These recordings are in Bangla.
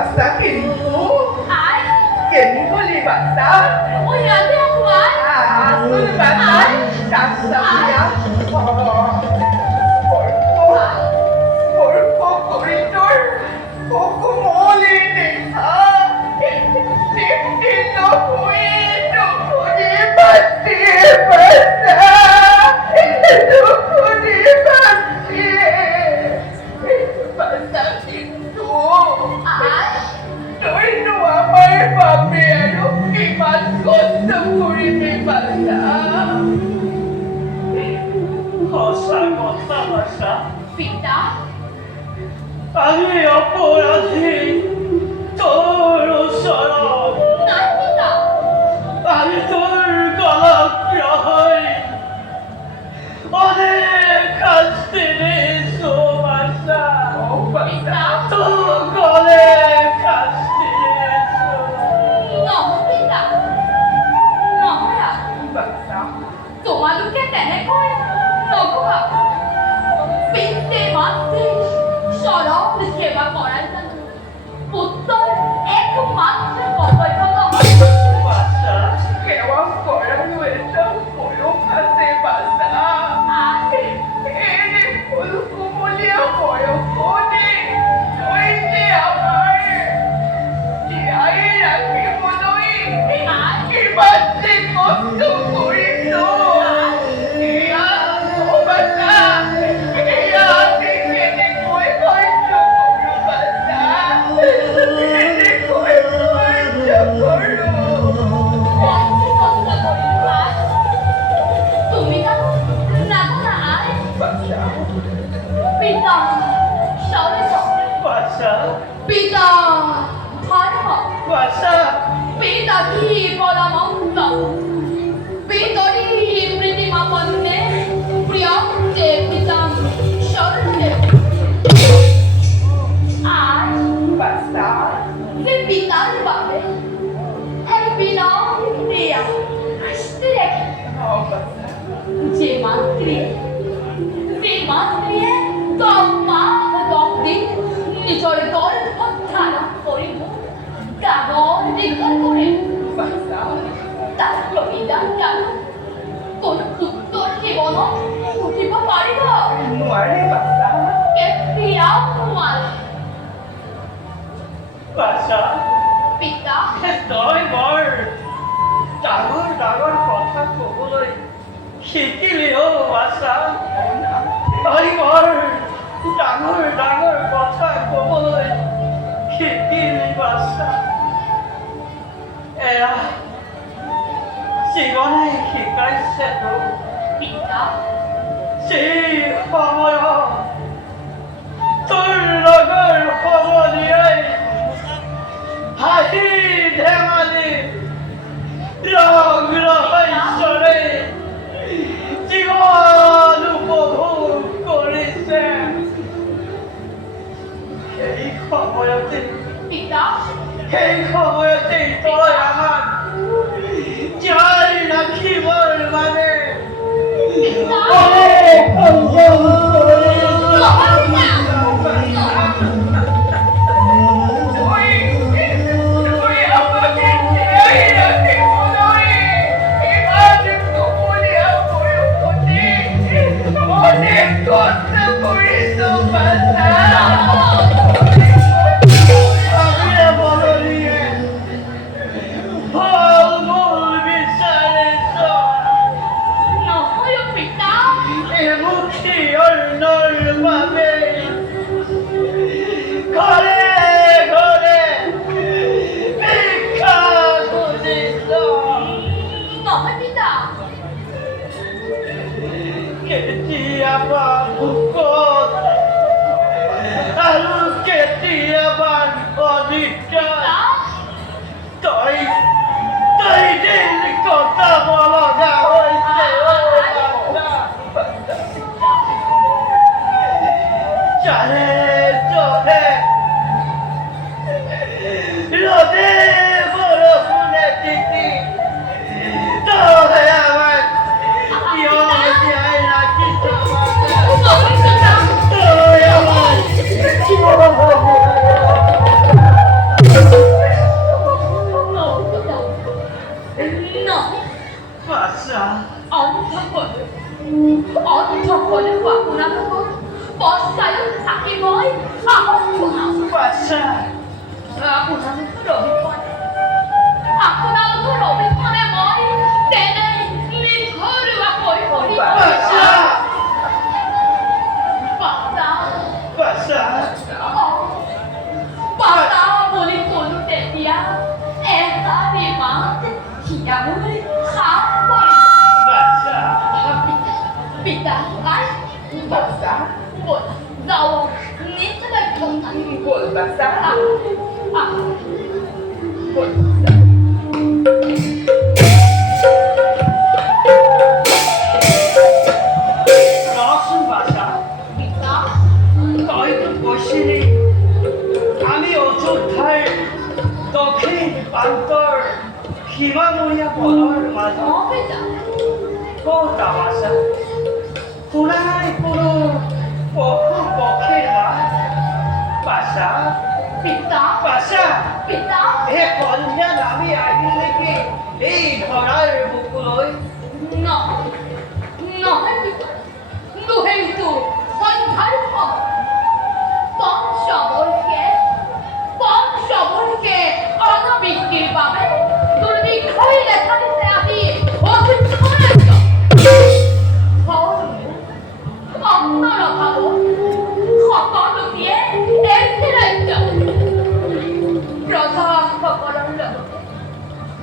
Basta kiniku. Ay, Kiniku li basta. uy, ate ako ay. Aku li basta. Basta ya. Porco corridor. Poco mole de ha. Tito cuido. Kuni basti basta. Kuni basti. Basta kiniku. Ay, Tôi no আমার বাপে আরো কি মাত কষ্ট করিতে পারতা ভাষা কথা ভাষা পিতা, আমি অপরাধী তোর শরণ নাই পিতা, আমি তোর গলগ্রহই অনেক শাস্তি দিয়েছো ভাষা ও বাবা তোর গলে শাস্তি দিয়েছো নহ পিতা, নহৰা। বাবা তোমালোকে তেনেকৈ নকবা। পিতৃ মাতৃ চৰণ সেৱা কৰাই জানো পুত্ৰৰ একমাত্ৰ কৰ্তব্য নহয়। ভাষা কেওয়া করানো এটা বড় আছে বাবা আই, এনে ফুল কুমলিয়া বড় কোনে ওই যে আমার জিয়াই রাখি মনই আই, কি বাচ্চে কষ্ট করিত ইয়া ও বাচ্চা ইয়া কেনে কই কষ্ট করো বাচ্চা কেনে কই কষ্ট করো কষ্ট কষ্ট কৰিলো আই। তুমি জানো নাজানা আই, বাচ্চা পিতা শৌৰ্য, ভাষা পিতা ধৰ্ম, ভাষা পিতা কি পৰমন্ত, পিতৰি প্ৰীতিমা পন্নে প্ৰিয়ম যে পিতাম শৰণে। আই, বাচ্চা যে পিতার বাবে এক বিনয় দিয়া আসতে দেখে ও বাচ্চা যে মাতৃয়ে দম্মা দগ্ধি নিজর গর্ভ ধারণ করিব ডাঙর দীঘল করে বাচ্চা তার প্রবিধান কেন কোন উত্তর জীবন উঠিব পারিব নোৱাৰে বাচ্চা কেতিয়াও নোৱাৰে। ভাষা পিতা, তই বৰ ডাঙৰ ডাঙৰ কথা ক'বলৈ শিকিলি ভাষা তই বৰ ডাঙৰ ডাঙৰ কথা ক'বলৈ শিকিলি ভাষা এয়া জীৱনে শিকাইছে তোক পিতা, সেই সময়ত তোৰ লগৰ সমনীয়াই হাঁহি ধেমালি ৰং ৰহস্যৰে জীৱন উপভোগ কৰিছে সেই সময়তে পিতা, তই আমাক জীয়াই ৰাখিবৰ বাবে পিতা, অনেক সংযম কৰিছ। নহয় পিতা। তুই তুই আমাকে এই রাখি মনই এবার কুমলিয়া বড় কোনে অনেক কষ্ট করিস বাচ্চা আমি বলিয়ে ফল মূল বিচাৰিছ নহয় পিতা, এমুঠি অন্নৰ বাবে ঘৰে ঘৰে ভিক্ষা খুজিছ নহয় পিতা। কেতিয়াবা ভোকত আৰু কেতিয়াবা অনিদ্ৰাত তই তই দিন কটাব লগা হৈছে বাচ্চা। জানে জনে রোদে বরফুনে তিতি তবে আমার কিয় জীয়াই রাখিছ নহয় পিতা। তই আমার জীবন Pasha. Aku namun lebih pandai. Aku namun lebih pandai mai. Tenai lihat aku ini. Pasha. Pasha. Pasha. Pasha boleh tolong dia. Tapi mah dia boleh kamu. Pasha. Pita kan? Basta? Boleh. Jauh. Ni sudah kontak. Bol basta? Ah. Bol basta? Roshan Pasha. Pita. তাই তো বসিনি আমি অযোধ্যার দক্ষিণ প্রান্তর সীমামূলীয়া পদর মাঝে Oh, pita. কথা ভাষা কোনায় কোনো পক্ষ পক্ষের মাঠ ভাষা Pita. ভাষা Pita. হে কন্যা নামি আইনি নাকি এই ধরার বুকুলই No. No, pita. Duhe itu. Santai kau. Bangsa boleh. Orang mikir babe. Dulu ni kau ini tadi terapi. Oh, sekarang tu. Kau ni. Antara kau. Kau tu dia. Ekstrak tu. Rasa kau kalau lelaki.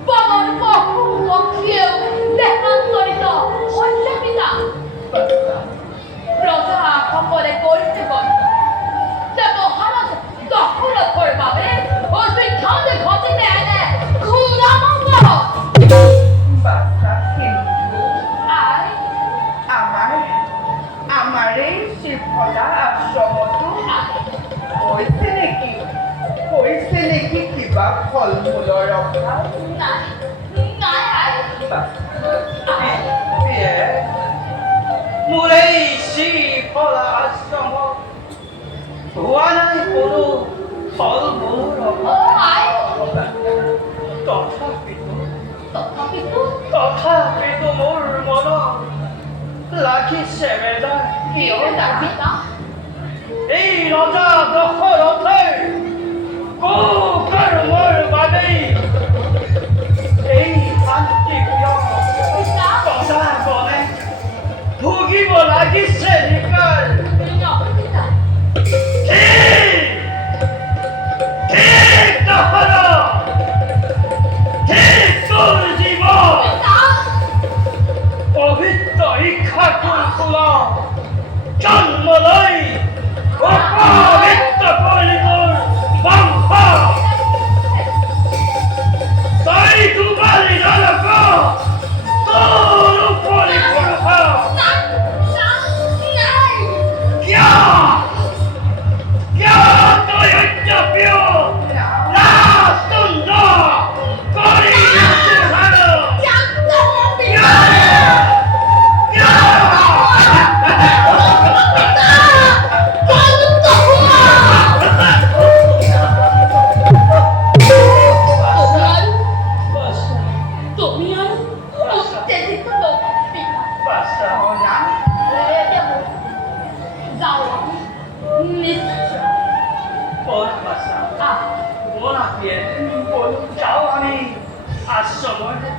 Bangun kau wakil. Lepas tu itu. Macam kita. Basta? Rasa kau boleh korek kau. Tapi harus tak boleh korek babe. Oh, sekarang kau ni ada. Kurang apa? Basta কিন্তু Ay. আমার এই শিবকলা আশ্রমতো হৈছে নেকি কিবা ফল মূলৰ অভাৱ? Nai. মোৰ এই শ্ৰীফলা আশ্ৰম হোৱা নাই কোনো ফল মূলৰ অভাৱ। Oh, ay. তথাপিতো মোৰ মনত লাগিছে বেদা কিয় এই ৰজা দশৰথৰ কুকৰ্মৰ বাবেই এই শান্তি প্ৰিয় প্ৰজাগণে ভুগিব লাগিছে নিকাৰ ঠিক দশৰথ ঠিক তোৰ জীৱন পবিত্ৰ শিক্ষা কুলকুল জন্ম লৈ অপবিত্ৰ কলিটোৰ বংশ তাই দুবাৰি নৰক তোৰ উপৰি পুৰুষ কিয় তই অত্যপ্ৰিয় ৰাজতন্ত্ৰ কৰি আছিস আৰু যাও আমি আশ্রমে